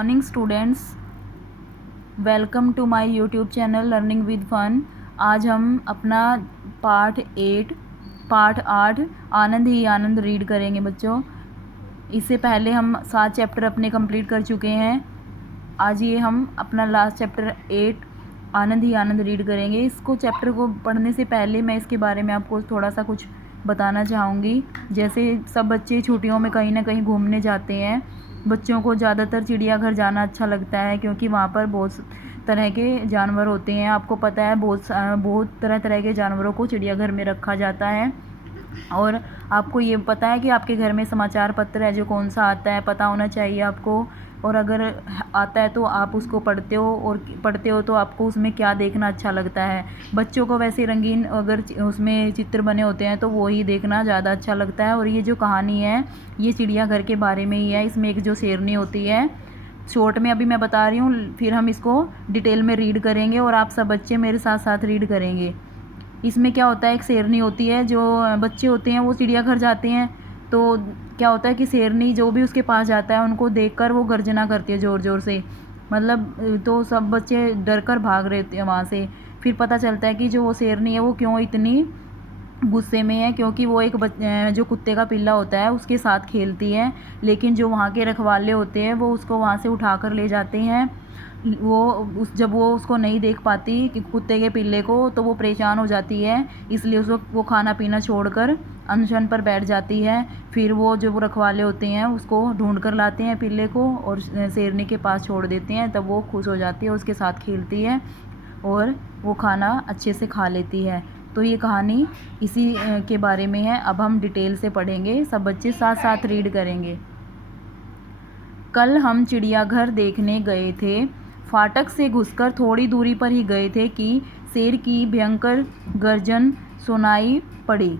Morning students, welcome to my YouTube channel learning with fun. आज हम अपना part 8 आनंद ही आनंद read करेंगे बच्चों। इससे पहले हम 7 चैप्टर अपने कंप्लीट कर चुके हैं। आज ये हम अपना लास्ट चैप्टर 8 आनंद ही आनंद रीड करेंगे। इसको चैप्टर को पढ़ने से पहले मैं इसके बारे में आपको थोड़ा सा कुछ बताना चाहूँगी। जैसे सब बच्चे छुट्टियों में कहीं ना कहीं घूमने जाते हैं। बच्चों को ज़्यादातर चिड़ियाघर जाना अच्छा लगता है क्योंकि वहाँ पर बहुत तरह के जानवर होते हैं। आपको पता है बहुत तरह तरह के जानवरों को चिड़ियाघर में रखा जाता है। और आपको ये पता है कि आपके घर में समाचार पत्र है जो कौन सा आता है, पता होना चाहिए आपको। और अगर आता है तो आप उसको पढ़ते हो, और पढ़ते हो तो आपको उसमें क्या देखना अच्छा लगता है। बच्चों को वैसे रंगीन अगर उसमें चित्र बने होते हैं तो वो ही देखना ज़्यादा अच्छा लगता है। और ये जो कहानी है ये चिड़ियाघर के बारे में ही है। इसमें एक जो शेरनी होती है, शॉर्ट में अभी मैं बता रही हूँ, फिर हम इसको डिटेल में रीड करेंगे और आप सब बच्चे मेरे साथ साथ रीड करेंगे। इसमें क्या होता है, एक शेरनी होती है। जो बच्चे होते हैं वो चिड़ियाघर जाते हैं तो क्या होता है कि शेरनी जो भी उसके पास जाता है उनको देखकर वो गर्जना करती है ज़ोर ज़ोर से। मतलब तो सब बच्चे डर कर भाग रहे थे वहाँ से। फिर पता चलता है कि जो वो शेरनी है वो क्यों इतनी गुस्से में है, क्योंकि वो एक जो कुत्ते का पिल्ला होता है उसके साथ खेलती है। लेकिन जो वहाँ के रखवाले होते हैं वो उसको वहाँ से उठा कर ले जाते हैं। जब वो उसको नहीं देख पाती कि कुत्ते के पिल्ले को, तो वो परेशान हो जाती है। इसलिए उसको वो खाना पीना छोड़कर अनशन पर बैठ जाती है। फिर वो जो रखवाले होते हैं उसको ढूंढ कर लाते हैं पिल्ले को और शेरनी के पास छोड़ देते हैं। तब वो खुश हो जाती है, उसके साथ खेलती है और वो खाना अच्छे से खा लेती है। तो ये कहानी इसी के बारे में है। अब हम डिटेल से पढ़ेंगे, सब बच्चे साथ साथ रीड करेंगे। कल हम चिड़ियाघर देखने गए थे। फाटक से घुसकर थोड़ी दूरी पर ही गए थे कि शेर की भयंकर गर्जन सुनाई पड़ी।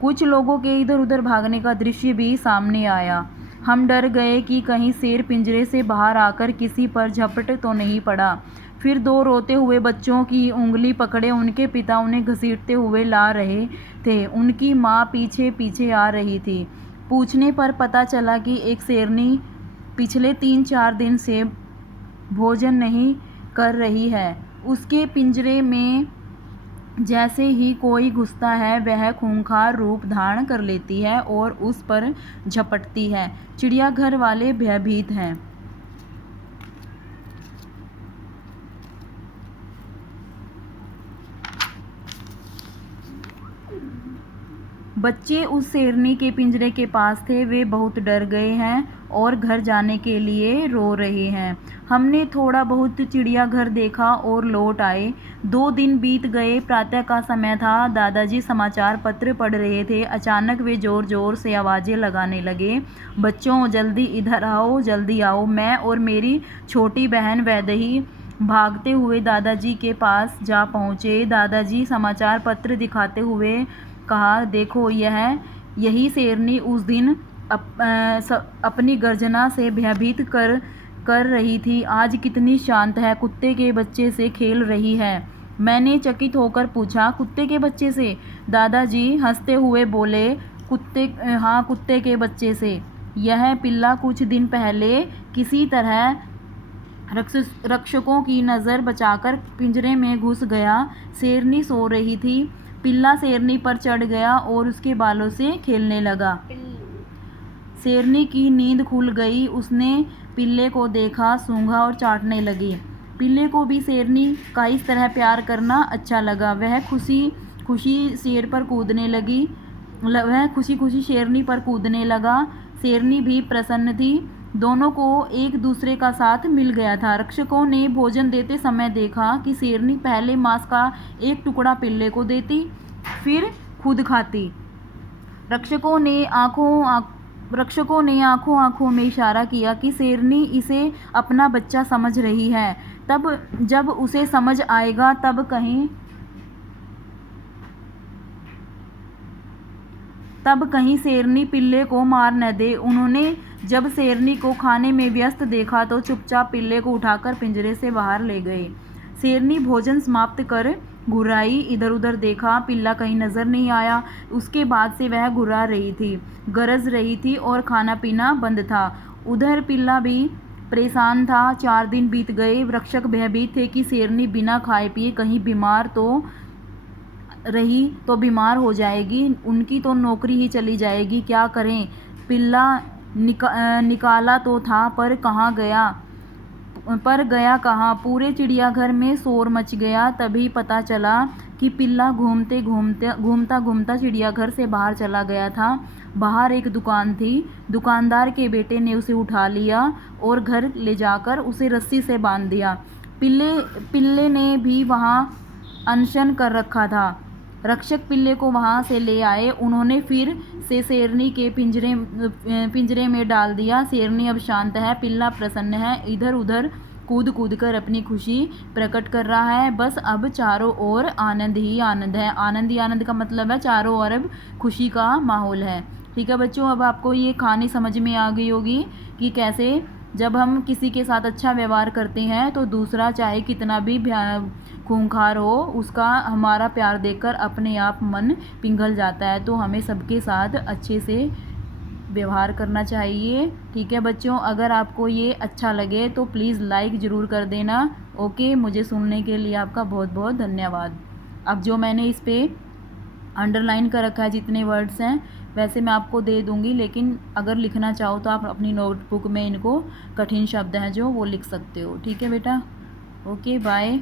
कुछ लोगों के इधर उधर भागने का दृश्य भी सामने आया। हम डर गए कि कहीं शेर पिंजरे से बाहर आकर किसी पर झपट तो नहीं पड़ा। फिर 2 रोते हुए बच्चों की उंगली पकड़े उनके पिता उन्हें घसीटते हुए ला रहे थे। उनकी माँ पीछे पीछे आ रही थी। पूछने पर पता चला कि एक शेरनी पिछले 3-4 दिन से भोजन नहीं कर रही है। उसके पिंजरे में जैसे ही कोई घुसता है वह खूंखार रूप धारण कर लेती है और उस पर झपटती है। चिड़ियाघर वाले भयभीत हैं। बच्चे उस शेरनी के पिंजरे के पास थे। वे बहुत डर गए हैं और घर जाने के लिए रो रहे हैं। हमने थोड़ा बहुत चिड़ियाघर देखा और लौट आए। 2 दिन बीत गए। प्रातः का समय था। दादाजी समाचार पत्र पढ़ रहे थे। अचानक वे जोर जोर से आवाज़ें लगाने लगे, बच्चों जल्दी इधर आओ, जल्दी आओ। मैं और मेरी छोटी बहन वैदेही भागते हुए दादाजी के पास जा पहुँचे। दादाजी समाचार पत्र दिखाते हुए कहा, देखो यही शेरनी उस दिन अपनी गर्जना से भयभीत कर रही थी, आज कितनी शांत है, कुत्ते के बच्चे से खेल रही है। मैंने चकित होकर पूछा, कुत्ते के बच्चे से? दादाजी हंसते हुए बोले, हाँ, कुत्ते के बच्चे से। यह पिल्ला कुछ दिन पहले किसी तरह रक्षकों की नज़र बचाकर पिंजरे में घुस गया। शेरनी सो रही थी। पिल्ला शेरनी पर चढ़ गया और उसके बालों से खेलने लगा। शेरनी की नींद खुल गई। उसने पिल्ले को देखा, सूंघा और चाटने लगी। पिल्ले को भी शेरनी का इस तरह प्यार करना अच्छा लगा। वह खुशी खुशी शेरनी पर कूदने लगा। शेरनी भी प्रसन्न थी। दोनों को एक दूसरे का साथ मिल गया था। रक्षकों ने भोजन देते समय देखा कि शेरनी पहले मांस का एक टुकड़ा पिल्ले को देती, फिर खुद खाती। रक्षकों ने आंखों आंखों में इशारा किया कि शेरनी इसे अपना बच्चा समझ रही है। तब जब उसे समझ आएगा तब कहीं शेरनी पिल्ले को मार न दे। उन्होंने जब शेरनी को खाने में व्यस्त देखा तो चुपचाप पिल्ले को उठाकर पिंजरे से बाहर ले गए। शेरनी भोजन समाप्त कर घुराई, इधर उधर देखा, पिल्ला कहीं नजर नहीं आया। उसके बाद से वह घुरा रही थी, गरज रही थी और खाना पीना बंद था। उधर पिल्ला भी परेशान था। 4 दिन बीत गए। रक्षक भयभीत थे कि शेरनी बिना खाए पिए कहीं बीमार तो रही तो बीमार हो जाएगी, उनकी तो नौकरी ही चली जाएगी, क्या करें। पिल्ला निकाला तो था पर गया कहाँ। पूरे चिड़ियाघर में शोर मच गया। तभी पता चला कि पिल्ला घूमता घूमता चिड़ियाघर से बाहर चला गया था। बाहर एक दुकान थी। दुकानदार के बेटे ने उसे उठा लिया और घर ले जाकर उसे रस्सी से बांध दिया। पिल्ले ने भी वहाँ अनशन कर रखा था। रक्षक पिल्ले को वहाँ से ले आए। उन्होंने फिर से शेरनी के पिंजरे में डाल दिया। शेरनी अब शांत है, पिल्ला प्रसन्न है, इधर उधर कूद कूद कर अपनी खुशी प्रकट कर रहा है। बस अब चारों ओर आनंद ही आनंद है। आनंद ही आनंद का मतलब है चारों ओर अब खुशी का माहौल है। ठीक है बच्चों, अब आपको ये कहानी समझ में आ गई होगी कि कैसे जब हम किसी के साथ अच्छा व्यवहार करते हैं तो दूसरा चाहे कितना भी खूंखार हो, उसका हमारा प्यार देखकर अपने आप मन पिघल जाता है। तो हमें सबके साथ अच्छे से व्यवहार करना चाहिए। ठीक है बच्चों, अगर आपको ये अच्छा लगे तो प्लीज़ लाइक ज़रूर कर देना। ओके, मुझे सुनने के लिए आपका बहुत बहुत धन्यवाद। अब जो मैंने इस पर अंडरलाइन कर रखा है जितने वर्ड्स हैं वैसे मैं आपको दे दूंगी, लेकिन अगर लिखना चाहो तो आप अपनी नोटबुक में इनको कठिन शब्द हैं जो वो लिख सकते हो। ठीक है बेटा, ओके बाय।